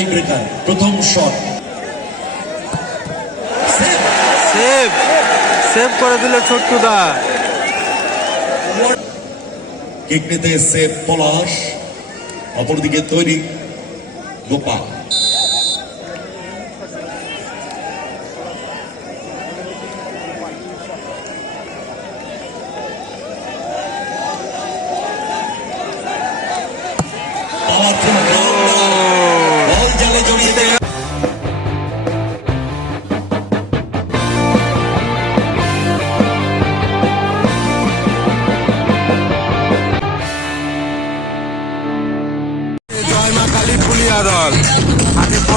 টাই breaker প্রথম shot. Save. Save. করে দিল ছোট্টুদা। কিক নিতে এসছে পলাশ অপরদিকে তৈরি গোপাল।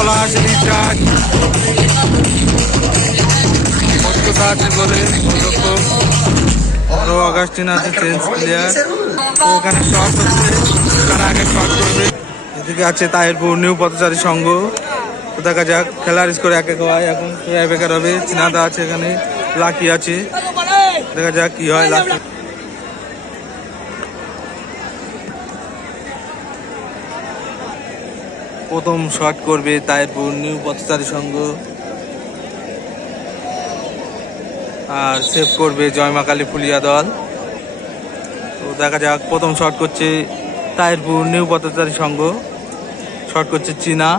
পলাশ রিচার্জ ছোট্টুদা আছে বলে গোলরক্ষক আরও অগাস্টিন আছে তো এখানে শট হচ্ছে তার আগে শট করবে এদিকে আছে তাহিরপুর নিউ পথচারী সংঘ তো দেখা যাক খেলার স্কোর এক এক হয় এখন বেকার হবে চিনাদা আছে এখানে লাকি আছে দেখা যাক কি হয় লাকি প্রথম শট করবে তাইরপুর নিউ পথচারী সংঘ। আর সেভ করবে জয়মা কালী ফুলিয়া দল। তো দেখা যাক প্রথম শট করছে তাইরপুর নিউ পথচারী সংঘ। শট করছে চীনা।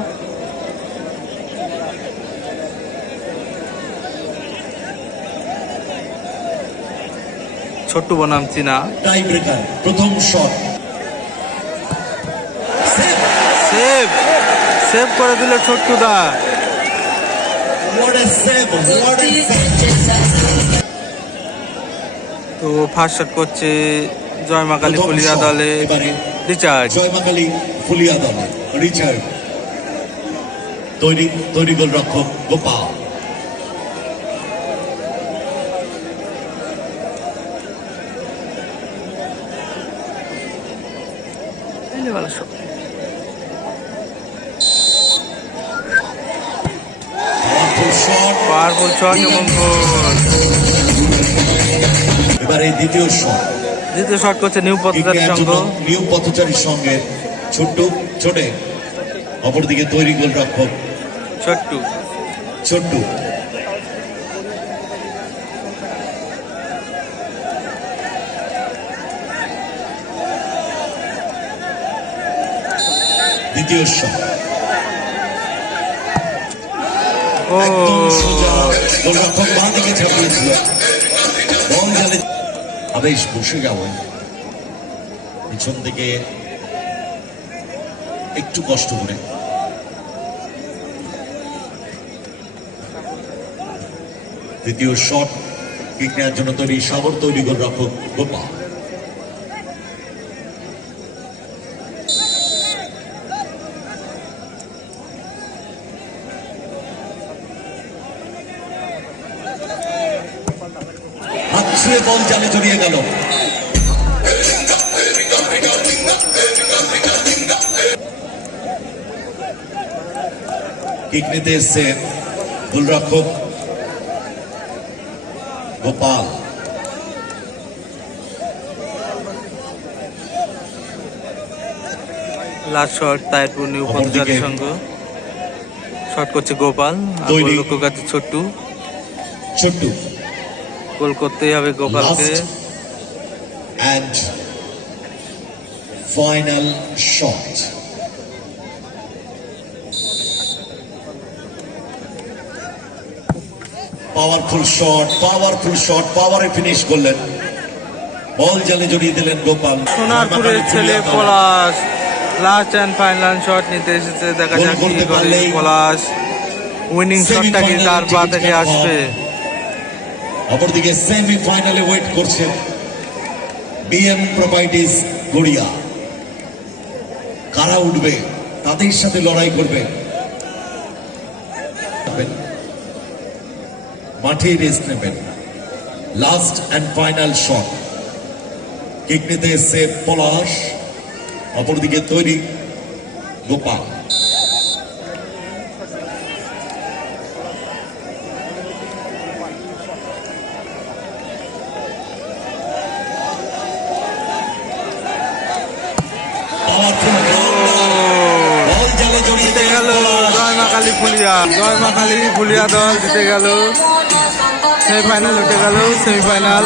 ছোট্ট বনাম চীনা। প্রথম শট সেভ সেভ করে দিল ছোট্টুদা! তো ফার্স্ট শট করছে জয়মা কালী ফুলিয়া দলে। রিচার্জ জয়মাকালী ফুলিয়া দলে। রিচার্ড তৈরি তৈরি গোল রক্ষক Gopal Powerful shot. Powerful shot এবং গোল এবারে দ্বিতীয় শট। দ্বিতীয় শট করছে নিউ পথচারী সংঘ। নিউ পথচারীর সঙ্গে ছোট্ট ছোটে। অপরদিকে তৈরি গোল রক্ষক ছোট্টু। ছোট্টু। দ্বিতীয় শট। বসে যাও। পিছন দিকে একটু কষ্ট করে। দ্বিতীয় শট কিক নেওয়ার জন্য তৈরি, সাগর তৈরি গোলরক্ষক গোপাল। ছুঁয়ে বল জালে জড়িয়ে গেল। কিক নিতে এসছে গোলরক্ষক গোপাল। লাস্ট শট তাইরপুর নিউ অপরদিকে- সংঘ শট করছে গোপাল। গোলরক্ষক আছে ছোট্টু। ছোট্টু। গোল করতেই হবে গোপালকে। And final shot. Powerful shot powerful shot পাওয়ারে ফিনিশ করলেন। বল জালে জড়িয়ে দিলেন গোপাল। সোনারপুরের ছেলে Palash. Last and final shot নিতে এসেছে দেখা যাক কি করে পলাশ। উইনিং শটটা কি তার পা থেকে আসবে? অপরদিকে সেমি ফাইনালে ওয়েট করছেন বিএম প্রপার্টিস গড়িয়া। কারা উঠবে, তাদের সাথে লড়াই করবে। মাঠে রেস্ট নেবেন। Last and final shot kick নিতে এসছে পলাশ, অপরদিকে তৈরি গোপাল পাওয়ারফুল বল জালে জড়িয়ে জিতে গেল কালী ফুলিয়া জয় মা কালী ফুলিয়া দল জিতে গেল। সেমিফাইনাল উঠে গেল সেমিফাইনাল